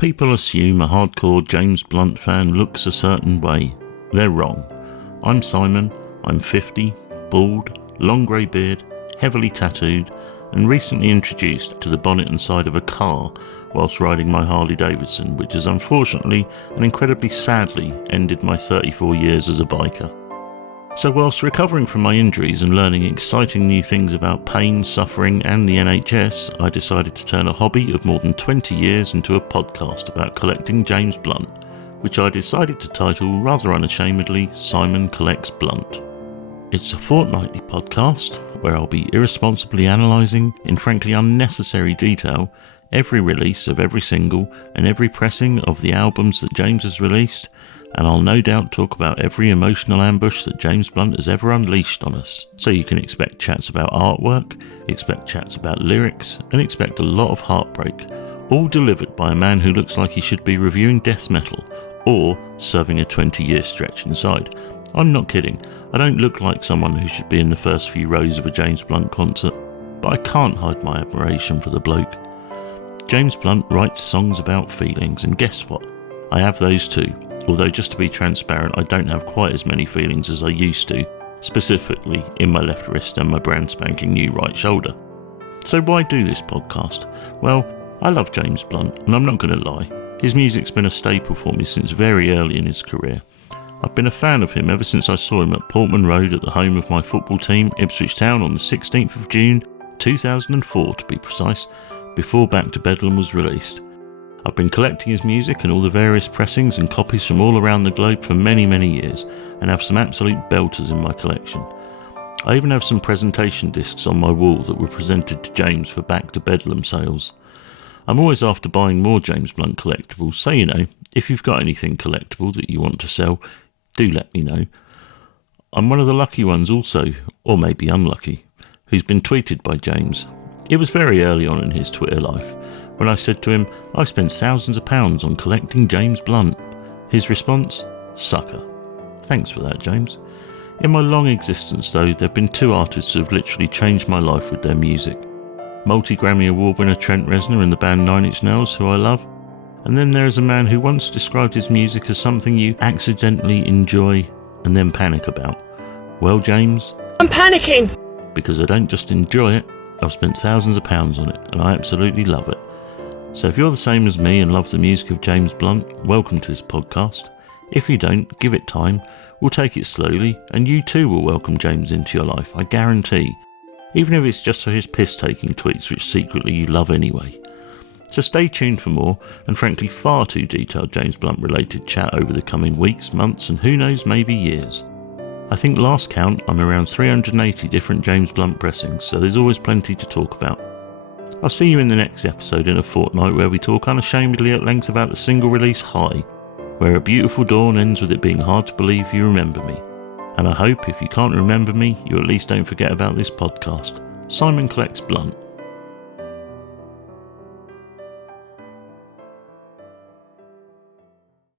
People assume a hardcore James Blunt fan looks a certain way. They're wrong. I'm Simon, I'm 50, bald, long grey beard, heavily tattooed, and recently introduced to the bonnet and side of a car whilst riding my Harley Davidson, which has unfortunately and incredibly sadly ended my 34 years as a biker. So whilst recovering from my injuries and learning exciting new things about pain, suffering and the NHS, I decided to turn a hobby of more than 20 years into a podcast about collecting James Blunt, which I decided to title rather unashamedly Simon Collects Blunt. It's a fortnightly podcast where I'll be irresponsibly analysing, in frankly unnecessary detail, every release of every single and every pressing of the albums that James has released, and I'll no doubt talk about every emotional ambush that James Blunt has ever unleashed on us. So you can expect chats about artwork, expect chats about lyrics, and expect a lot of heartbreak, all delivered by a man who looks like he should be reviewing death metal, or serving a 20-year stretch inside. I'm not kidding, I don't look like someone who should be in the first few rows of a James Blunt concert, but I can't hide my admiration for the bloke. James Blunt writes songs about feelings, and guess what? I have those too. Although, just to be transparent, I don't have quite as many feelings as I used to, specifically in my left wrist and my brand spanking new right shoulder. So why do this podcast? Well, I love James Blunt, and I'm not going to lie. His music's been a staple for me since very early in his career. I've been a fan of him ever since I saw him at Portman Road at the home of my football team, Ipswich Town, on the 16th of June 2004 to be precise, before Back to Bedlam was released. I've been collecting his music and all the various pressings and copies from all around the globe for many, many years, and have some absolute belters in my collection. I even have some presentation discs on my wall that were presented to James for Back to Bedlam sales. I'm always after buying more James Blunt collectibles, so if you've got anything collectible that you want to sell, do let me know. I'm one of the lucky ones also, or maybe unlucky, who's been tweeted by James. It was very early on in his Twitter life, when I said to him, I've spent thousands of pounds on collecting James Blunt. His response, sucker. Thanks for that, James. In my long existence though, there have been two artists who have literally changed my life with their music. Multi-Grammy Award winner Trent Reznor and the band 9 Inch Nails, who I love. And then there is a man who once described his music as something you accidentally enjoy and then panic about. Well, James, I'm panicking! Because I don't just enjoy it, I've spent thousands of pounds on it, and I absolutely love it. So if you're the same as me and love the music of James Blunt, welcome to this podcast. If you don't, give it time, we'll take it slowly, and you too will welcome James into your life, I guarantee. Even if it's just for his piss-taking tweets, which secretly you love anyway. So stay tuned for more, and frankly far too detailed James Blunt related chat over the coming weeks, months, and who knows, maybe years. I think last count I'm around 380 different James Blunt pressings, so there's always plenty to talk about. I'll see you in the next episode in a fortnight where we talk unashamedly at length about the single release High, where a beautiful dawn ends with it being hard to believe you remember me. And I hope if you can't remember me, you at least don't forget about this podcast. Simon Collects Blunt.